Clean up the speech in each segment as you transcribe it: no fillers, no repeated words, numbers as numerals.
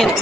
নিয়ে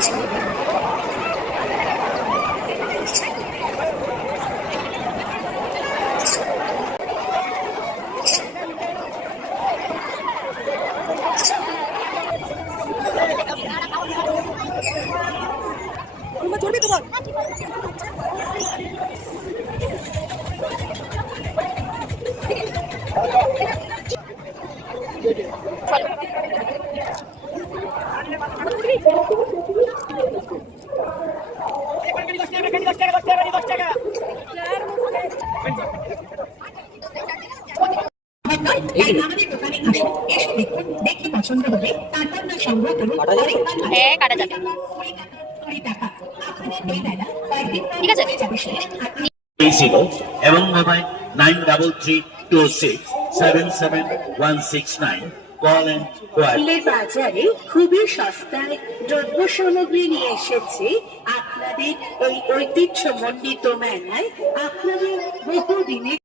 হ্যাঁ কাটা যাবে, ঠিক আছে। এবং মোবাইল 9332677169 ফুলের বাজারে খুবই সস্তায় দ্রব্য সামগ্রী নিয়ে এসেছে আপনাদের এই ঐতিহ্যমণ্ডিত মেলায় আপনাদের বহুদিনের